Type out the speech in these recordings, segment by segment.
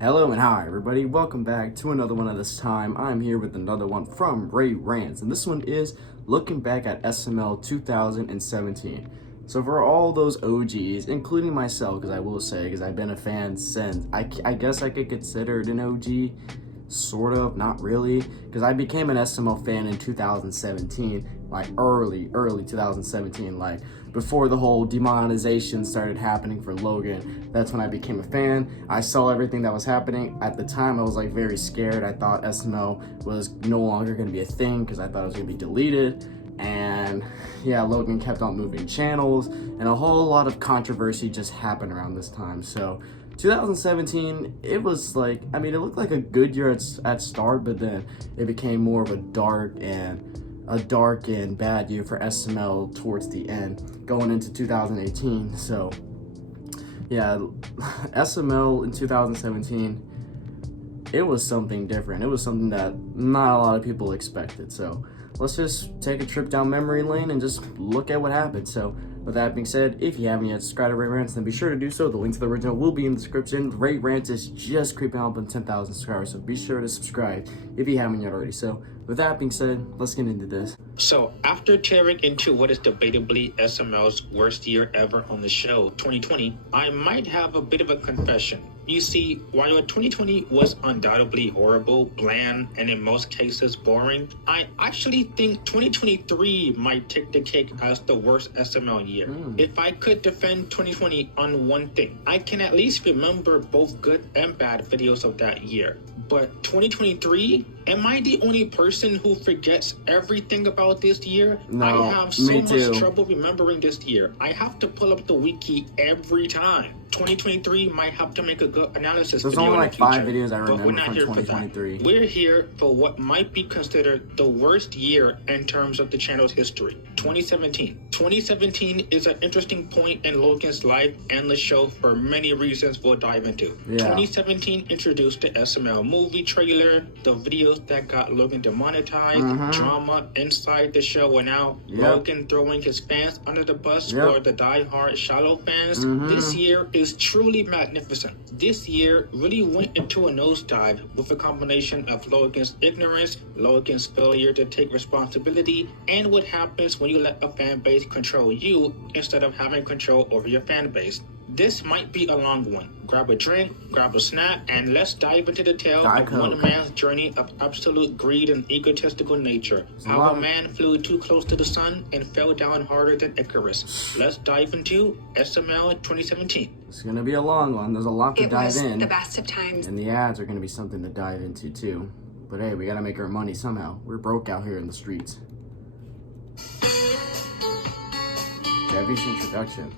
Hello and hi everybody, welcome back to another one. Of this time I'm here with another one from Rants, and this one is looking back at SML 2017. So for all those OGs, including myself, because I will say, because I've been a fan since, I guess I could consider it an OG, sort of, not really, because I became an SML fan in 2017, like early 2017, like before the whole demonetization started happening for Logan. That's when I became a fan. I saw everything that was happening. At the time, I was like very scared. I thought SML was no longer going to be a thing because I thought it was going to be deleted. And yeah, Logan kept on moving channels, and a whole lot of controversy just happened around this time. So 2017, it was like, I mean, it looked like a good year at start, but then it became more of a dark and bad year for SML towards the end, going into 2018. So yeah, SML in 2017, it was something different. It was something that not a lot of people expected. So let's just take a trip down memory lane and just look at what happened. So with that being said, if you haven't yet subscribed to Rants, then be sure to do so. The link to the original will be in the description. Rants is just creeping up on 10,000 subscribers, so be sure to subscribe if you haven't yet already. So with that being said, let's get into this. So after tearing into what is debatably SML's worst year ever on the show, 2020, I might have a bit of a confession. You see, while 2020 was undoubtedly horrible, bland, and in most cases boring, I actually think 2023 might take the cake as the worst SML year. If I could defend 2020 on one thing, I can at least remember both good and bad videos of that year. But 2023, am I the only person who forgets everything about this year? No, I have so me too. much trouble remembering this year. I have to pull up the wiki every time. 2023 might have to make a good analysis There's video only like in the future, 5 videos I but we're remember not from here for 2023. that. We're here for what might be considered the worst year in terms of the channel's history. 2017. 2017 is an interesting point in Logan's life and the show for many reasons we'll dive into. Yeah. 2017 introduced the SML movie trailer, the videos that got Logan demonetized, drama inside the show, and now Logan throwing his fans under the bus for the die-hard shallow fans. This year is truly magnificent. This year really went into a nosedive with a combination of Logan's ignorance, Logan's failure to take responsibility, and what happens when you let a fan base control you instead of having control over your fan base. This might be a long one. Grab a drink, grab a snack, and let's dive into the tale of one man's journey of absolute greed and egotistical nature. How a man flew too close to the sun and fell down harder than Icarus. Let's dive into SML 2017. It's gonna be a long one. There's a lot to dive in. It was the best of times. And the ads are gonna be something to dive into too. But hey, we gotta make our money somehow. We're broke out here in the streets. Debbie's introduction.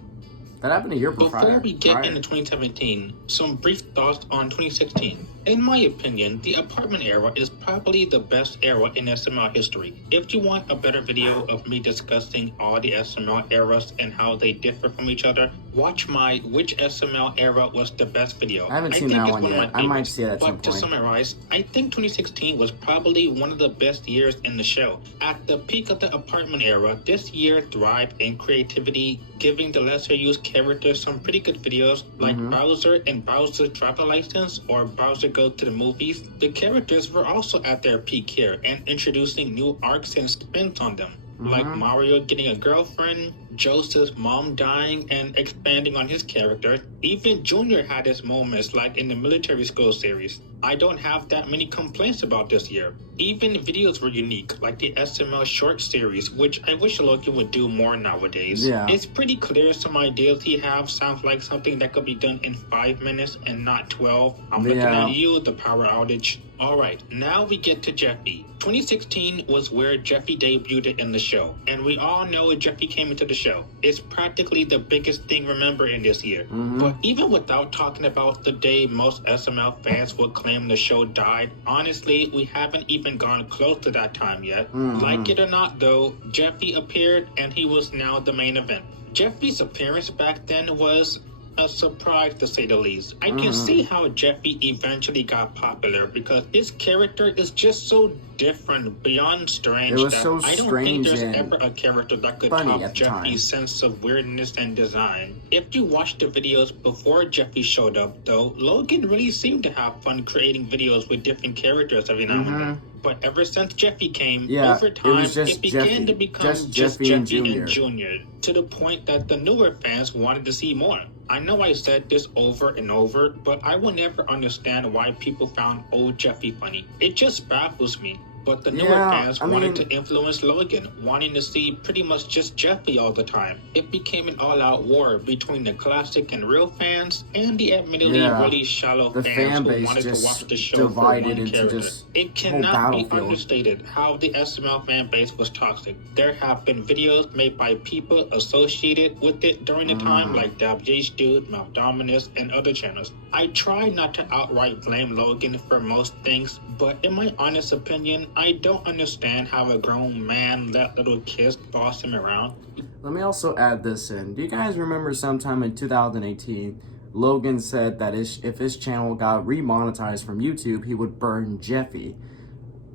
That happened a year before. Before we get into 2017, some brief thoughts on 2016. In my opinion, the apartment era is probably the best era in SML history. If you want a better video of me discussing all the SML eras and how they differ from each other, watch my Which SML Era Was the Best video. I haven't seen that one yet. I might see it at some point. But to summarize, I think 2016 was probably one of the best years in the show. At the peak of the apartment era, this year thrived in creativity, giving the lesser used characters some pretty good videos like Bowser and Bowser's Driver License or Bowser Goes to the Movies. The characters were also at their peak here and introducing new arcs and spins on them. Like Mario getting a girlfriend, Joseph's mom dying and expanding on his character. Even Junior had his moments like in the military school series. I don't have that many complaints about this year. Even videos were unique, like the SML short series, which I wish Logan would do more nowadays. Yeah. It's pretty clear some ideas he has sounds like something that could be done in 5 minutes and not 12. I'm looking at you, the power outage. Alright, now we get to Jeffy. 2016 was where Jeffy debuted in the show, and we all know Jeffy came into the show. It's practically the biggest thing remembered in this year. But even without talking about the day most SML fans would claim the show died, honestly, we haven't even gone close to that time yet. Like it or not though, Jeffy appeared and he was now the main event. Jeffy's appearance back then was a surprise to say the least. I can see how Jeffy eventually got popular because his character is just so different, beyond strange. It was that so I don't strange think there's and ever a character that could funny top at the Jeffy's sense of weirdness and design. If you watch the videos before Jeffy showed up, though, Logan really seemed to have fun creating videos with different characters every now and then. But ever since Jeffy came, over time, it began to become just Jeffy and Junior, to the point that the newer fans wanted to see more. I know I said this over and over, but I will never understand why people found old Jeffy funny. It just baffles me. But the newer fans wanted to influence Logan, wanting to see pretty much just Jeffy all the time. It became an all-out war between the classic and real fans and the admittedly really shallow fans who wanted to watch the show for one character. It cannot be understated how the SML fan base was toxic. There have been videos made by people associated with it during the time, like llllll, Maldominus, and other channels. I try not to outright blame Logan for most things, but in my honest opinion, I don't understand how a grown man let little kids boss him around. Let me also add this in. Do you guys remember sometime in 2018, Logan said that if his channel got remonetized from YouTube, he would burn Jeffy.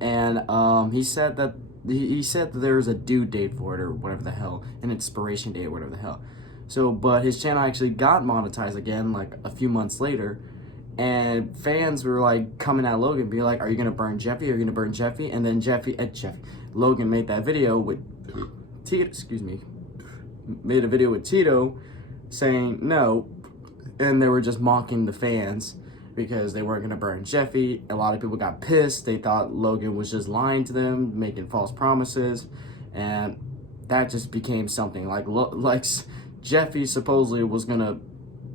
And he said that there was a due date for it, or whatever the hell, an expiration date or whatever the hell. So, but his channel actually got monetized again like a few months later. And fans were like coming at Logan, being like, "Are you gonna burn Jeffy? Are you gonna burn Jeffy?" And then Logan made that video with made a video with Tito saying no, and they were just mocking the fans because they weren't gonna burn Jeffy. A lot of people got pissed. They thought Logan was just lying to them, making false promises, and that just became something like Jeffy supposedly was gonna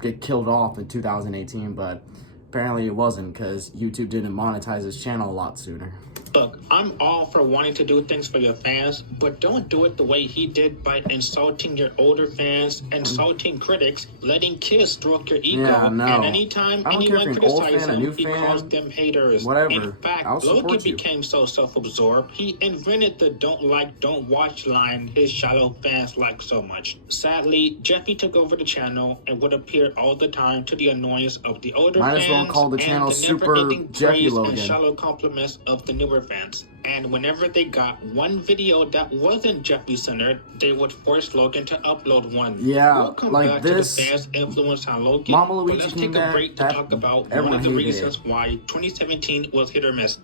get killed off in 2018, but apparently it wasn't, because YouTube didn't monetize his channel a lot sooner. Look, I'm all for wanting to do things for your fans, but don't do it the way he did by insulting your older fans, insulting critics, letting kids stroke your ego, and anytime anyone criticizes him, he calls them haters. Whatever. In fact, Logan became so self-absorbed, he invented the don't like, don't watch line his shallow fans like so much. Sadly, Jeffy took over the channel and would appear all the time, to the annoyance of the older fans, might as well call the channel and the Super never-ending Jeffy praise Logan. and shallow compliments of the newer fans. And whenever they got one video that wasn't Jeffy-centered, they would force Logan to upload one. We'll come back to the fans' influence on Logan, but let's take a break to talk about one of the reasons why 2017 was hit or miss.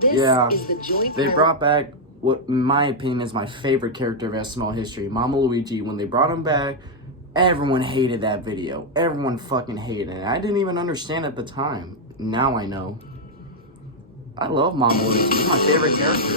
They brought back what, in my opinion, is my favorite character of SML history, Mama Luigi. When they brought him back, everyone hated that video. Everyone fucking hated it. I didn't even understand at the time. Now I know. I love Mama Luigi. He's my favorite character.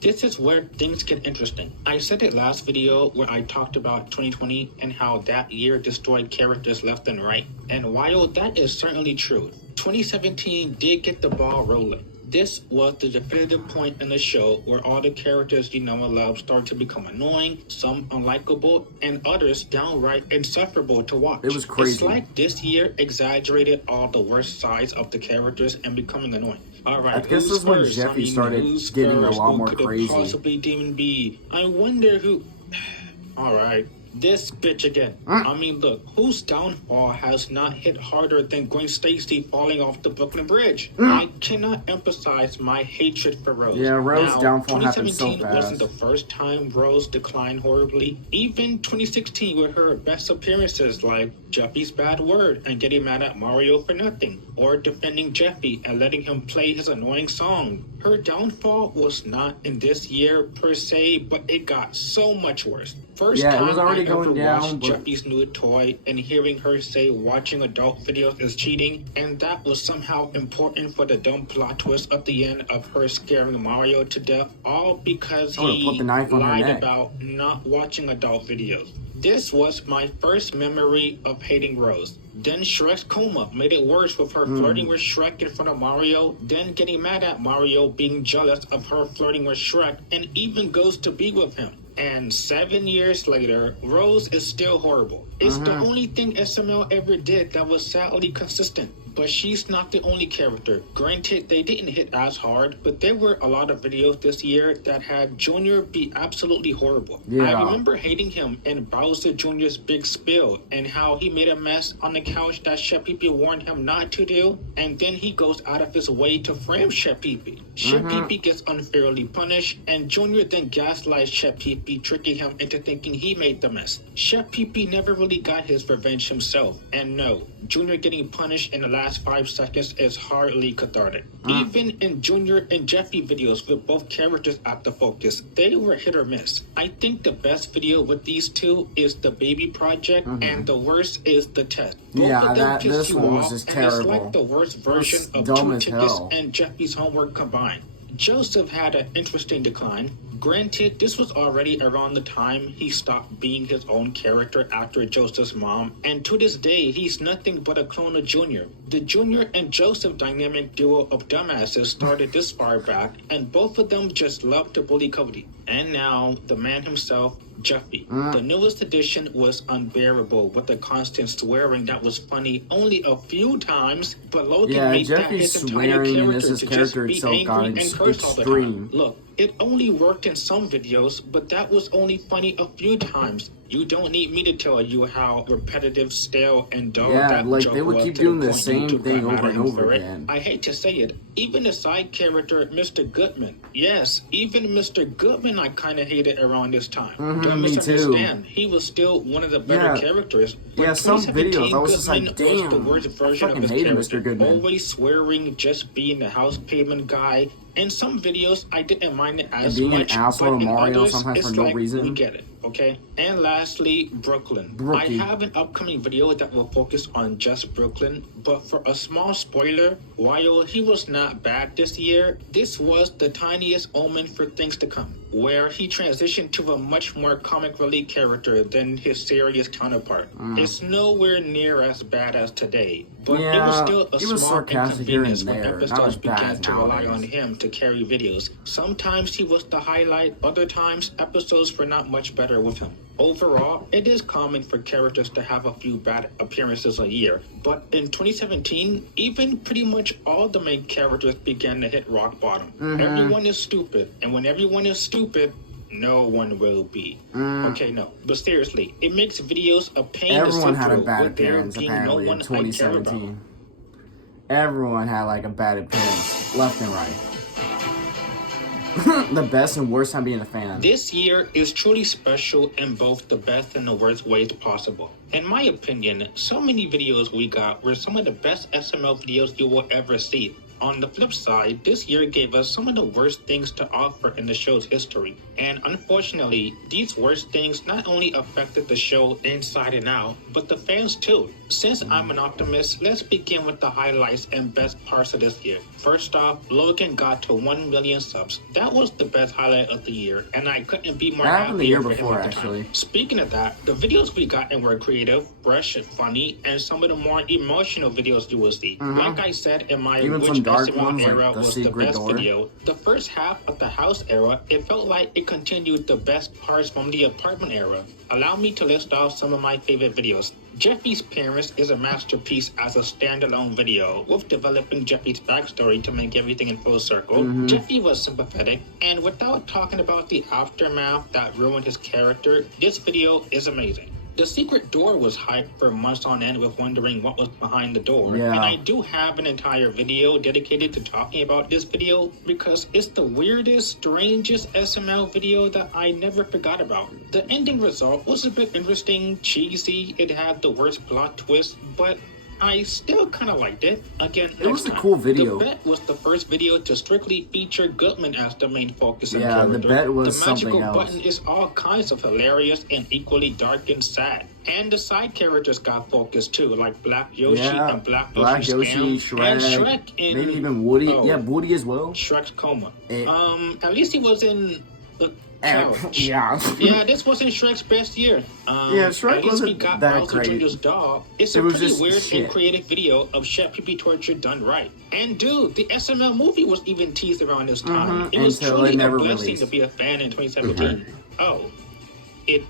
This is where things get interesting. I said it last video where I talked about 2020 and how that year destroyed characters left and right. And while that is certainly true, 2017 did get the ball rolling. This was the definitive point in the show where all the characters you know and love started to become annoying, some unlikable, and others downright insufferable to watch. It was crazy. It's like this year exaggerated all the worst sides of the characters and becoming annoying. Alright, I guess this is when Jeffy started getting a lot more crazy. Possibly Demon B. I wonder who... Alright. This bitch again. I mean, look, whose downfall has not hit harder than Gwen Stacy falling off the Brooklyn Bridge? I cannot emphasize my hatred for Rose. Yeah, Rose's downfall happened so fast. 2017 wasn't the first time Rose declined horribly. Even 2016 with her best appearances like Jeffy's bad word and getting mad at Mario for nothing, or defending Jeffy and letting him play his annoying song. Her downfall was not in this year per se, but it got so much worse. First time it was already I going ever down, watched but... Jeffy's new toy and hearing her say watching adult videos is cheating, and that was somehow important for the dumb plot twist at the end of her scaring Mario to death, all because he lied about not watching adult videos. This was my first memory of hating Rose. Then Shrek's coma made it worse with her flirting with Shrek in front of Mario, then getting mad at Mario being jealous of her flirting with Shrek, and even goes to be with him. And 7 years later, Rose is still horrible. It's the only thing SML ever did that was sadly consistent. but she's not the only character. Granted, they didn't hit as hard, but there were a lot of videos this year that had Junior be absolutely horrible. Yeah. I remember hating him in Bowser Jr.'s big spill and how he made a mess on the couch that Chef Pee warned him not to do, and then he goes out of his way to frame Chef Pee. Chef Pee gets unfairly punished, and Junior then gaslights Chef Pee, tricking him into thinking he made the mess. Chef Pee never really got his revenge himself, and no, Junior getting punished in the last 5 seconds is hardly cathartic. Even in Junior and Jeffy videos with both characters at the focus, they were hit or miss. I think the best video with these two is the Baby Project, and the worst is the test. Both of them piss this you one was off, just and terrible. it's like the worst version of dumb Two as Tickets hell. and Jeffy's Homework combined. Joseph had an interesting decline. Granted, this was already around the time he stopped being his own character after Joseph's mom, and to this day, he's nothing but a clone of Junior. The Junior and Joseph dynamic duo of dumbasses started this far back, and both of them just love to bully Cody. And now, the man himself, Jeffy. The newest edition was unbearable with the constant swearing that was funny only a few times, but Logan made that Jeffy's his entire swearing in character his to character just itself be got angry and curse all the time. extreme. Look, it only worked in some videos, but that was only funny a few times. You don't need me to tell you how repetitive, stale, and dull that like joke they would was keep to the doing the point same you thing got mad over at and him over for it. again. I hate to say it, even the side character, Mr. Goodman. Yes, even Mr. Goodman I kind of hated around this time. Don't me misunderstand. He was still one of the better characters. But some 2017 videos, I was just like, Goodman was the damn, worst I version of fucking his hated character. Mr. Goodman. Always swearing, just being the house payment guy. In some videos, I didn't mind it as being an much, asshole but to in Mario others, sometimes it's for no like, reason. we get it, okay? And lastly, Brooklyn. I have an upcoming video that will focus on just Brooklyn, but for a small spoiler, while he was not bad this year, this was the tiniest omen for things to come, where he transitioned to a much more comic relief character than his serious counterpart. It's nowhere near as bad as today, but it was still a small inconvenience when episodes began to rely on him to carry videos. Sometimes he was the highlight, other times episodes were not much better with him. Overall, it is common for characters to have a few bad appearances a year, but in 2017, even pretty much all the main characters began to hit rock bottom. Everyone is stupid, and when everyone is stupid, no one will be. Okay, no, but seriously, it makes videos a pain to sit Everyone had a through bad with there appearance being apparently no in one I care about. 2017. Everyone had like a bad appearance, left and right. The best and worst time being a fan. This year is truly special in both the best and the worst ways possible. In my opinion, so many videos we got were some of the best SML videos you will ever see. On the flip side, this year gave us some of the worst things to offer in the show's history. And unfortunately, these worst things not only affected the show inside and out, but the fans too. Since I'm an optimist, let's begin with the highlights and best parts of this year. First off, Logan got to 1 million subs. That was the best highlight of the year, and I couldn't be more That happened the happy year for him before, at the actually. time. Speaking of that, the videos we got were creative, fresh, funny, and some of the more emotional videos you will see. Like I said in my Even Which some dark SML ones, like era The was the Secret best Door. video, the first half of the house era, it felt like it continued the best parts from the apartment era. Allow me to list off some of my favorite videos. Jeffy's Parents is a masterpiece as a standalone video, with developing Jeffy's backstory to make everything in full circle. Jeffy was sympathetic, and without talking about the aftermath that ruined his character, this video is amazing. The Secret Door was hyped for months on end with wondering what was behind the door. Yeah. And I do have an entire video dedicated to talking about this video because it's the weirdest, strangest SML video that I never forgot about. The ending result was a bit interesting, cheesy, it had the worst plot twist, but I still kind of liked it. Again, It was a cool video. The Bet was the first video to strictly feature Goodman as the main focus and Yeah, character. The Bet was the magical something else. button is all kinds of hilarious and equally dark and sad. And the side characters got focused too, like Black Yoshi and Black Yoshi Yoshi, Scam, Shrek, and Shrek in maybe even Woody. oh, Yeah, Woody as well. Shrek's coma. It- At least he was in the couch. Yeah. Yeah, this wasn't Shrek's best year. Yeah, Shrek at least we wasn't got that Bowser great. Jr.'s dog. It's It a was pretty just weird shit. and creative video of Chef Pee torture done right. And dude, the SML movie was even teased around this time. It was Until truly it a never blessing released. to be a fan in 2017. Oh, it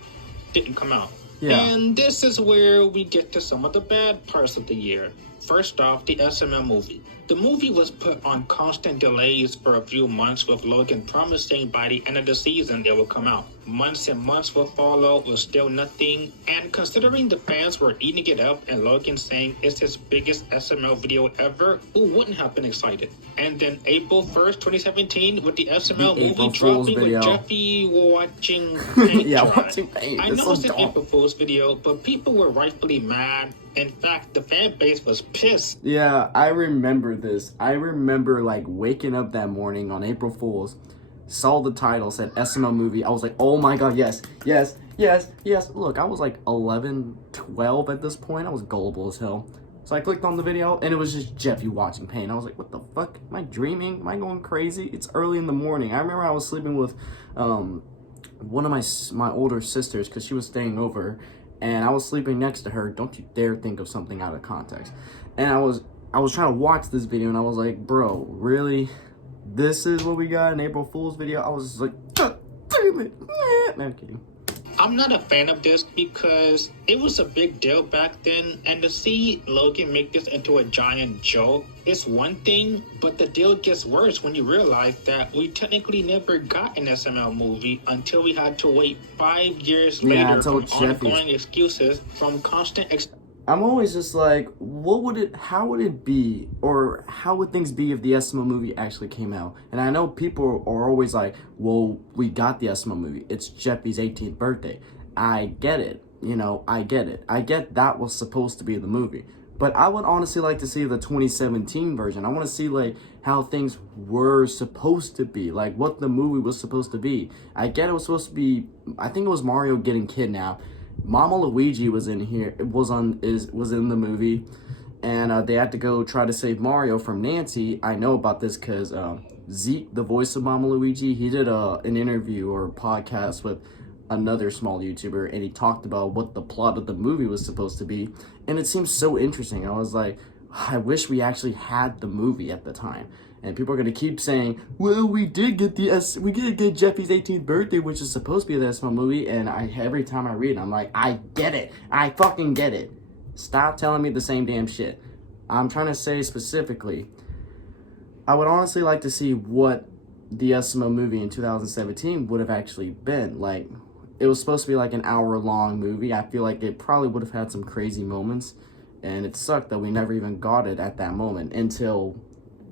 didn't come out. Yeah. And this is where we get to some of the bad parts of the year. First off, the SML movie. The movie was put on constant delays for a few months, with Logan promising by the end of the season it would come out. Months and months would follow with still nothing, and considering the fans were eating it up and Logan saying it's his biggest SML video ever, who wouldn't have been excited? And then April 1st, 2017, with the SML movie dropping with Jeffy watching paint watching paint. I know it's an April Fool's video, but people were rightfully mad. In fact, the fan base was pissed. Yeah, I remember this. I remember like waking up that morning on April Fool's, saw the title, said SML movie. I was like, oh my god, yes. Look, I was like 11, 12 at this point. I was gullible as hell. So I clicked on the video, and it was just Jeffy watching paint. I was like, what the fuck? Am I dreaming? Am I going crazy? It's early in the morning. I remember I was sleeping with one of my older sisters because she was staying over, and I was sleeping next to her. Don't you dare think of something out of context. And I was trying to watch this video, and I was like, bro, really? This is what we got in April Fool's video? I was just like, God damn it. No, I'm kidding. I'm not a fan of this because it was a big deal back then, and to see Logan make this into a giant joke is one thing, but the deal gets worse when you realize that we technically never got an SML movie until we had to wait 5 years later from ongoing excuses, from constant I'm always just like, how would it be, or how would things be if the SML movie actually came out? And I know people are always like, well, we got the SML movie. It's Jeffy's 18th birthday. I get it. I get it. I get that was supposed to be the movie. But I would honestly like to see the 2017 version. I want to see like how things were supposed to be, like what the movie was supposed to be. I get it was supposed to be, I think it was Mario getting kidnapped. Mama Luigi was in here. Was in the movie, and they had to go try to save Mario from Nancy. I know about this because Zeke, the voice of Mama Luigi, he did an interview or podcast with another small YouTuber, and he talked about what the plot of the movie was supposed to be, and it seems so interesting. I was like, I wish we actually had the movie at the time. And people are gonna keep saying, well, we did get Jeffy's 18th birthday, which is supposed to be the SML movie. And every time I read it, I'm like, I get it. I fucking get it. Stop telling me the same damn shit. I'm trying to say specifically, I would honestly like to see what the SML movie in 2017 would have actually been. Like, it was supposed to be like an hour-long movie. I feel like it probably would have had some crazy moments. And it sucked that we never even got it at that moment until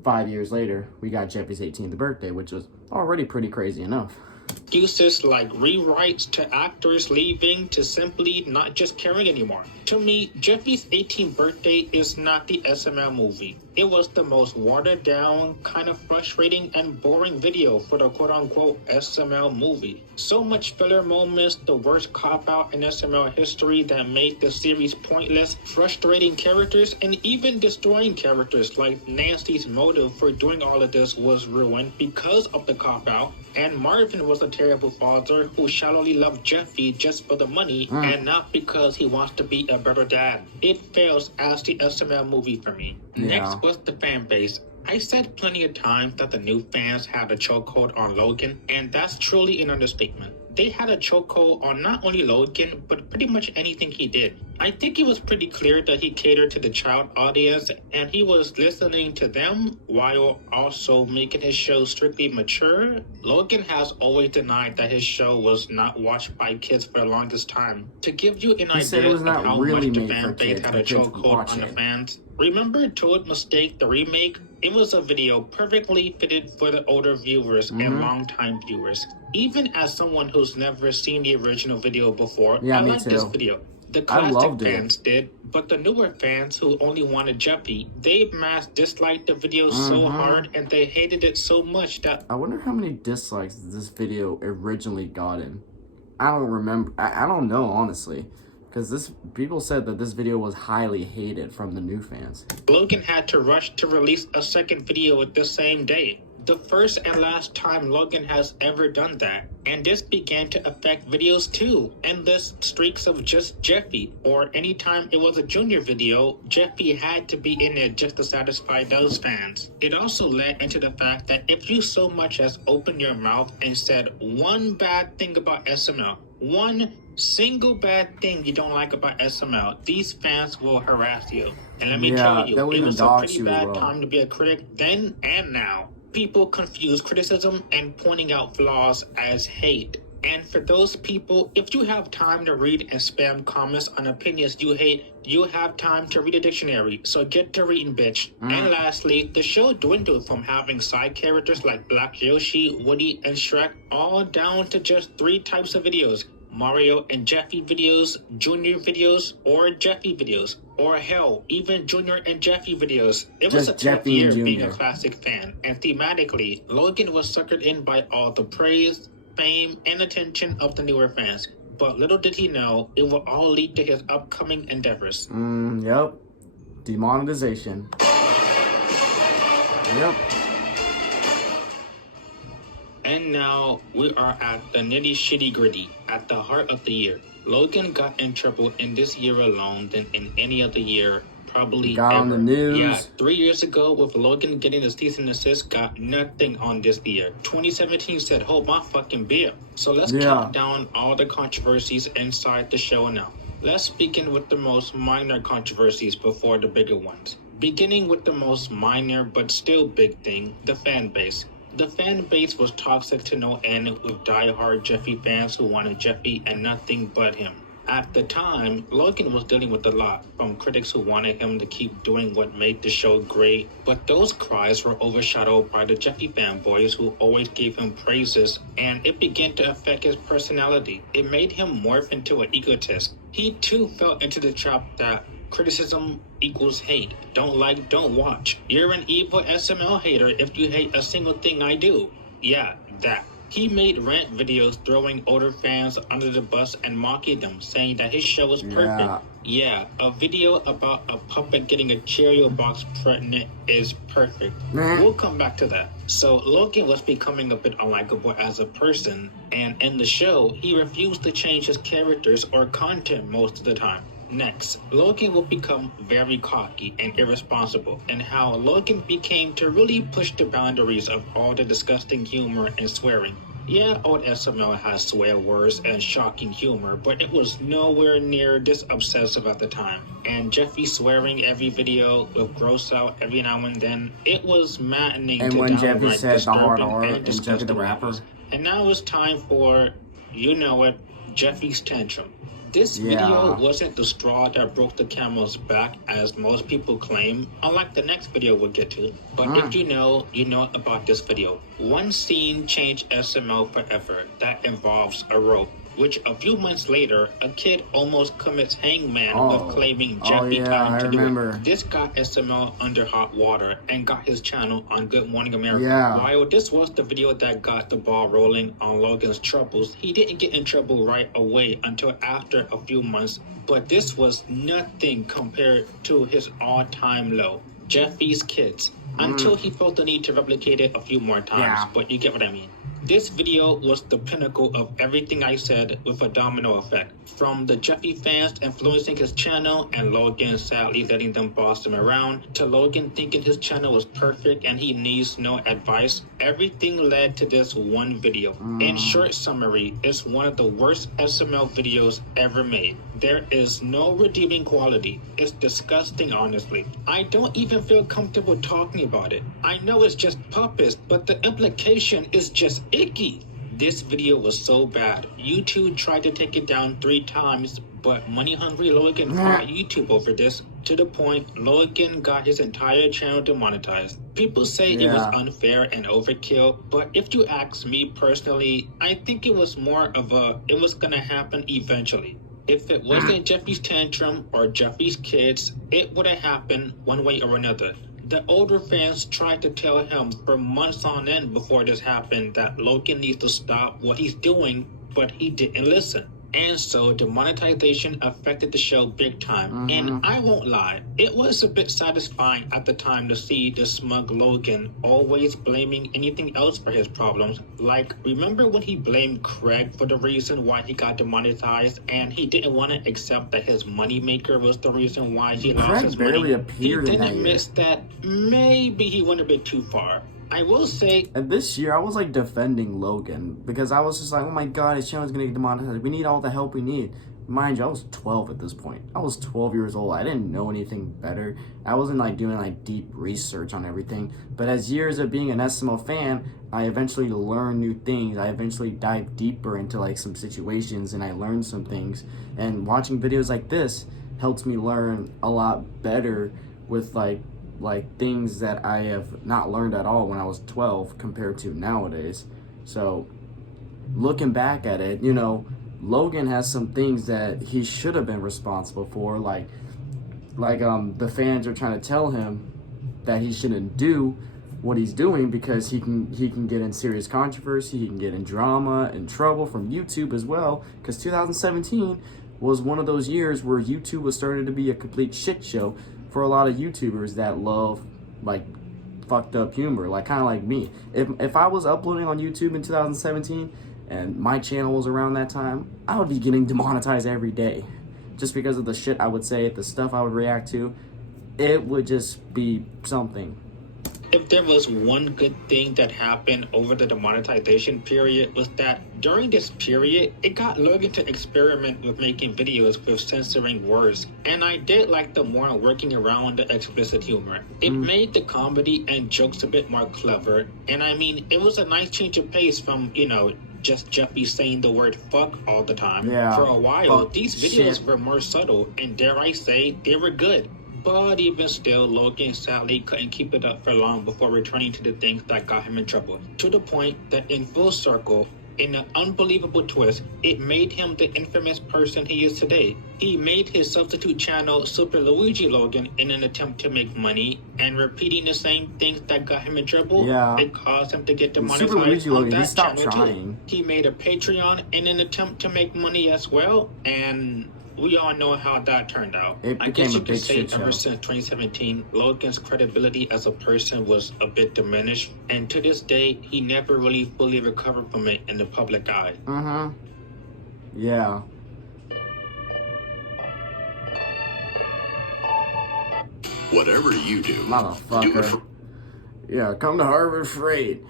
5 years later, we got Jeffy's 18th birthday, which was already pretty crazy enough. Excuses like rewrites to actors leaving to simply not just caring anymore. To me, Jeffy's 18th birthday is not the SML movie. It was the most watered down, kind of frustrating and boring video for the quote-unquote SML movie. So much filler moments, the worst cop-out in SML history that made the series pointless, frustrating characters, and even destroying characters like Nancy's motive for doing all of this was ruined because of the cop-out, and Marvin was a terrible father who shallowly loved Jeffy just for the money and not because he wants to be a better dad. It fails as the SML movie for me. Yeah. Next was the fan base. I said plenty of times that the new fans had a chokehold on Logan, and that's truly an understatement. They had a chokehold on not only Logan, but pretty much anything he did. I think it was pretty clear that he catered to the child audience, and he was listening to them while also making his show strictly mature. Logan has always denied that his show was not watched by kids for the longest time. To give you an idea of how much the fan base had a chokehold on the fans, remember Toad Mistake, the remake? It was a video perfectly fitted for the older viewers and longtime viewers. Even as someone who's never seen the original video before, I like this video. The classic fans did, but the newer fans who only wanted Jeffy, they mass disliked the video so hard and they hated it so much that... I wonder how many dislikes this video originally got in. I don't remember. I don't know, honestly. Because people said that this video was highly hated from the new fans. Logan had to rush to release a second video the same day. The first and last time Logan has ever done that. And this began to affect videos too. Endless streaks of just Jeffy. Or anytime it was a Junior video, Jeffy had to be in it just to satisfy those fans. It also led into the fact that if you so much as opened your mouth and said one bad thing about SML, one Single bad thing you don't like about SML, these fans will harass you. And let me tell you, it was a pretty bad time to be a critic then and now. People confuse criticism and pointing out flaws as hate. And for those people, if you have time to read and spam comments on opinions you hate, you have time to read a dictionary, so get to reading, bitch. And lastly, the show dwindled from having side characters like Black Yoshi, Woody, and Shrek, all down to just 3 types of videos. Mario and Jeffy videos, Junior videos, or Jeffy videos. Or hell, even Junior and Jeffy videos. It was a tough year being a classic fan, and thematically, Logan was suckered in by all the praise, fame, and attention of the newer fans. But little did he know, it will all lead to his upcoming endeavors. Yep. Demonetization. Yep. And now we are at the nitty shitty gritty, at the heart of the year. Logan got in trouble in this year alone than in any other year, probably got ever. On the news. Yeah, 3 years ago with Logan getting the cease and desist, got nothing on this year. 2017 said, hold my fucking beer. So let's count down all the controversies inside the show now. Let's begin with the most minor controversies before the bigger ones. Beginning with the most minor but still big thing, the fan base. The fan base was toxic to no end with die-hard Jeffy fans who wanted Jeffy and nothing but him. At the time, Logan was dealing with a lot from critics who wanted him to keep doing what made the show great, but those cries were overshadowed by the Jeffy fanboys who always gave him praises, and it began to affect his personality. It made him morph into an egotist. He too fell into the trap that criticism equals hate. Don't like, don't watch. You're an evil SML hater if you hate a single thing I do. Yeah, that. He made rant videos throwing older fans under the bus and mocking them, saying that his show was perfect. Yeah, a video about a puppet getting a Cheerio box pregnant is perfect. We'll come back to that. So Logan was becoming a bit unlikable as a person, and in the show, he refused to change his characters or content most of the time. Next, Logan will become very cocky and irresponsible, and how Logan became to really push the boundaries of all the disgusting humor and swearing. Yeah, old SML has swear words and shocking humor, but it was nowhere near this obsessive at the time. And Jeffy swearing every video with gross out every now and then, it was maddening and to when downright Jeffy said the hard disturbing R and and Jeffy disgusting the rapper. levels. And now it's time for, you know it, Jeffy's tantrum. This video wasn't the straw that broke the camel's back, as most people claim, unlike the next video we'll get to. But if you know about this video. One scene changed SML forever that involves a rope, which a few months later, a kid almost commits hangman with claiming Jeffy time to do it. This got SML under hot water and got his channel on Good Morning America. While this was the video that got the ball rolling on Logan's troubles, he didn't get in trouble right away until after a few months, but this was nothing compared to his all-time low, Jeffy's kids, until he felt the need to replicate it a few more times, but you get what I mean. This video was the pinnacle of everything I said with a domino effect. From the Jeffy fans influencing his channel and Logan sadly letting them boss him around, to Logan thinking his channel was perfect and he needs no advice, everything led to this one video. In short summary, it's one of the worst SML videos ever made. There is no redeeming quality. It's disgusting, honestly. I don't even feel comfortable talking about it. I know it's just puppets, but the implication is just icky. This video was so bad. YouTube tried to take it down 3 times, but money-hungry Logan fought YouTube over this, to the point Logan got his entire channel demonetized. People say it was unfair and overkill, but if you ask me personally, I think it was more of a, it was gonna happen eventually. If it wasn't Jeffy's tantrum or Jeffy's kids, it would have happened one way or another. The older fans tried to tell him for months on end before this happened that Logan needs to stop what he's doing, but he didn't listen. And so demonetization affected the show big time. And I won't lie, it was a bit satisfying at the time to see the smug Logan always blaming anything else for his problems. Like, remember when he blamed Craig for the reason why he got demonetized, and he didn't want to accept that his moneymaker was the reason why he lost his money? He then admits that maybe he went a bit too far. I will say, and this year I was like defending Logan because I was just like, oh my god, his channel's gonna get demonetized. We need all the help we need. Mind you, I was 12 at this point. I was 12 years old. I didn't know anything better. I wasn't like doing like deep research on everything. But as years of being an SML fan, I eventually learned new things. I eventually dived deeper into like some situations and I learned some things. And watching videos like this helps me learn a lot better with like things that I have not learned at all when I was 12 compared to nowadays. So looking back at it, you know, Logan has some things that he should have been responsible for, like the fans are trying to tell him that he shouldn't do what he's doing because he can get in serious controversy, he can get in drama and trouble from YouTube as well, because 2017 was one of those years where YouTube was starting to be a complete shit show for a lot of YouTubers that love like fucked up humor, like kind of like me. If I was uploading on YouTube in 2017 and my channel was around that time, I would be getting demonetized every day just because of the shit I would say, the stuff I would react to. It would just be something. if there was one good thing that happened over the demonetization period, was that during this period, it got Logan to experiment with making videos with censoring words. And I did like the more working around the explicit humor. It made the comedy and jokes a bit more clever. And I mean, it was a nice change of pace from, you know, just Jeffy saying the word fuck all the time. Yeah, for a while, fuck these videos shit. were more subtle, and dare I say, they were good. But even still, Logan sadly couldn't keep it up for long before returning to the things that got him in trouble. To the point that in full circle, in an unbelievable twist, it made him the infamous person he is today. He made his substitute channel Super Luigi Logan in an attempt to make money, and repeating the same things that got him in trouble, it caused him to get demonetized Super Luigi on Logan, that he stopped channel trying. too. He made a Patreon in an attempt to make money as well, and we all know how that turned out. It I became guess a you could big say shit ever show. since 2017, Logan's credibility as a person was a bit diminished, and to this day, he never really fully recovered from it in the public eye. Yeah. Whatever you do, Motherfucker. do it for... Yeah, come to Harvard Freight.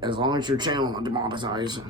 As long as your channel not demonetized.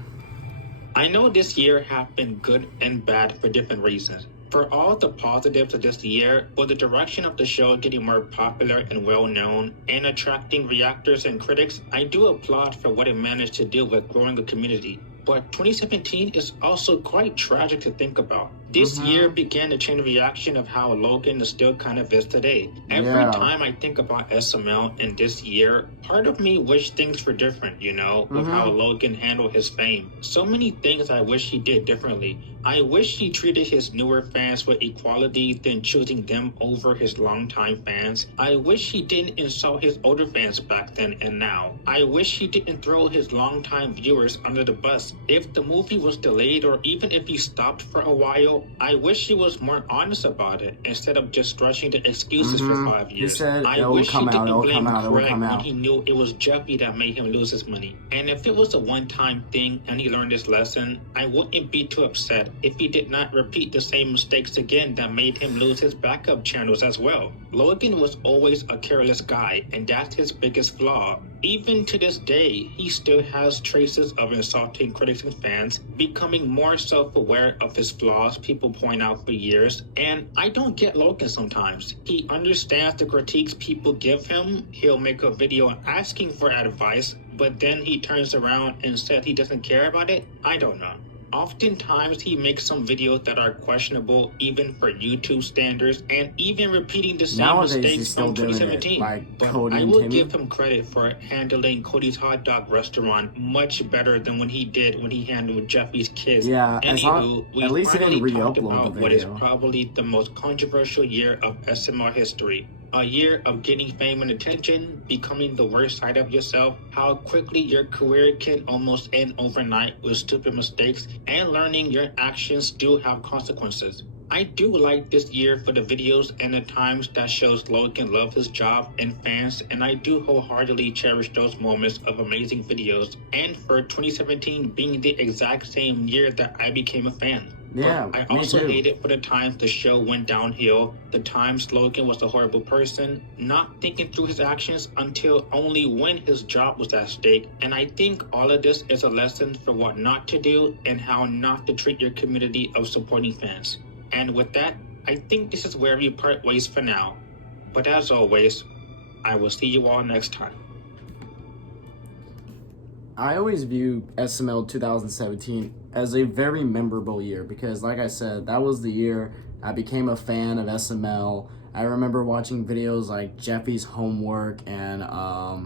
I know this year have been good and bad for different reasons. For all the positives of this year, with the direction of the show getting more popular and well-known, and attracting reactors and critics, I do applaud for what it managed to do with growing a community. But 2017 is also quite tragic to think about. This year began a chain of reaction of how Logan still kind of is today. Every time I think about SML in this year, part of me wish things were different, you know, with how Logan handled his fame. So many things I wish he did differently. I wish he treated his newer fans with equality than choosing them over his longtime fans. I wish he didn't insult his older fans back then and now. I wish he didn't throw his longtime viewers under the bus. If the movie was delayed or even if he stopped for a while, I wish he was more honest about it instead of just stretching the excuses for 5 years. He said I it'll wish come he out, didn't it'll blame come out, it'll Craig come when out. he knew it was Jeffy that made him lose his money. And if it was a one-time thing and he learned his lesson, I wouldn't be too upset if he did not repeat the same mistakes again that made him lose his backup channels as well. Logan was always a careless guy, and that's his biggest flaw. Even to this day, he still has traces of insulting critics and fans, becoming more self-aware of his flaws people point out for years. And I don't get Logan sometimes. He understands the critiques people give him. He'll make a video asking for advice, but then he turns around and says he doesn't care about it. I don't know. Oftentimes, he makes some videos that are questionable even for YouTube standards, and even repeating the same Nowadays, he's mistakes still from doing it, 2017. like But Cody I and will Timmy. give him credit for handling Cody's hot dog restaurant much better than when he handled Jeffy's kids. Yeah, Anywho, we at least he didn't finally talked re-upload about the what is video. probably the most controversial year of SML history. A year of getting fame and attention, becoming the worst side of yourself, how quickly your career can almost end overnight with stupid mistakes, and learning your actions do have consequences. I do like this year for the videos and the times that shows Logan love his job and fans, and I do wholeheartedly cherish those moments of amazing videos, and for 2017 being the exact same year that I became a fan. Yeah, but I me also too. hate it for the times the show went downhill, the times Logan was a horrible person, not thinking through his actions until only when his job was at stake. And I think all of this is a lesson for what not to do and how not to treat your community of supporting fans. And with that, I think this is where we part ways for now. But as always, I will see you all next time. I always view SML 2017 as a very memorable year because, like I said, that was the year I became a fan of SML. I remember watching videos like Jeffy's Homework and, I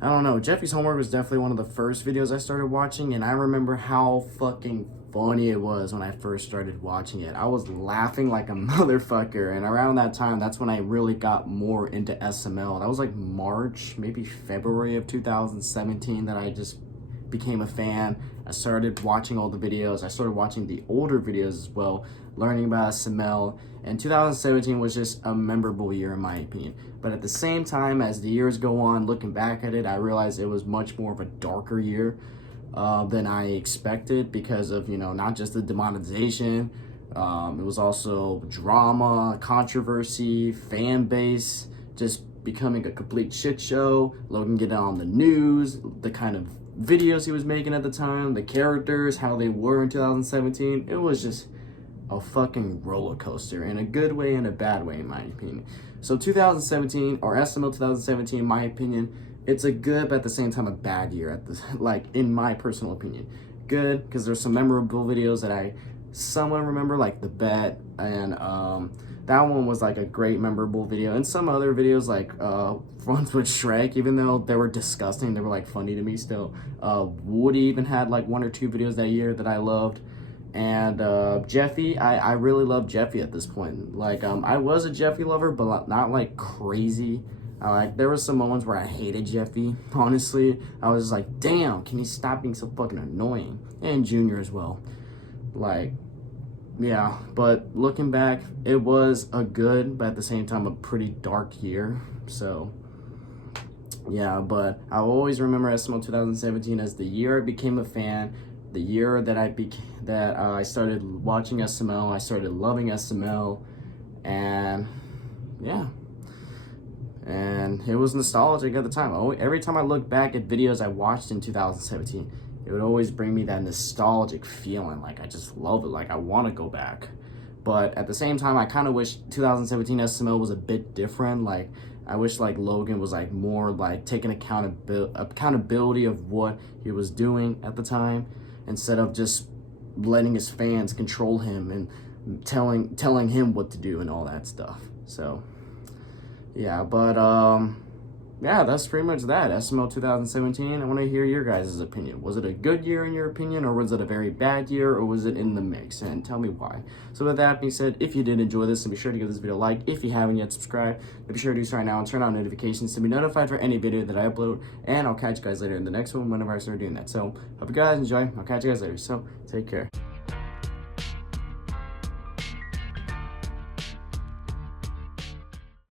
don't know, Jeffy's Homework was definitely one of the first videos I started watching, and I remember how fucking funny it was when I first started watching it. I was laughing like a motherfucker, and around that time, that's when I really got more into SML. That was like March, maybe February of 2017 that I just became a fan. I started watching all the videos. I started watching the older videos as well, learning about SML, and 2017 was just a memorable year in my opinion. But at the same time, as the years go on, looking back at it, I realized it was much more of a darker year than I expected because of, you know, not just the demonetization, it was also drama, controversy, fan base, just becoming a complete shit show, Logan getting on the news, the kind of videos he was making at the time, the characters, how they were in 2017. It was just a fucking roller coaster in a good way and a bad way, in my opinion. So 2017, or SML 2017, in my opinion, it's a good but at the same time a bad year at this, like, in my personal opinion. Good because there's some memorable videos that I somewhat remember, like the bet, and that one was like a great memorable video, and some other videos like ones with Shrek, even though they were disgusting, they were like funny to me still. Woody even had like 1 or 2 videos that year that I loved. And Jeffy, I really love Jeffy at this point. Like, I was a Jeffy lover, but not like crazy. Like, there were some moments where I hated Jeffy, honestly. I was just like, damn, can you stop being so fucking annoying? And Junior as well. Like, yeah, but looking back, it was a good, but at the same time, a pretty dark year. So, yeah, but I'll always remember SML 2017 as the year I became a fan, the year that I started watching SML, I started loving SML, and yeah. And it was nostalgic at the time. Every time I look back at videos I watched in 2017, it would always bring me that nostalgic feeling. Like, I just love it. Like, I want to go back. But at the same time, I kind of wish 2017 SML was a bit different. Like, I wish, like, Logan was, like, more, like, taking accountability of what he was doing at the time, instead of just letting his fans control him and telling him what to do and all that stuff. So, yeah, but yeah, that's pretty much that. SML 2017, I want to hear your guys' opinion. Was it a good year in your opinion, or was it a very bad year, or was it in the mix? And tell me why. So with that being said, if you did enjoy this, then be sure to give this video a like. If you haven't yet subscribed, then be sure to do so right now and turn on notifications to be notified for any video that I upload. And I'll catch you guys later in the next one whenever I start doing that. So hope you guys enjoy. I'll catch you guys later. So take care.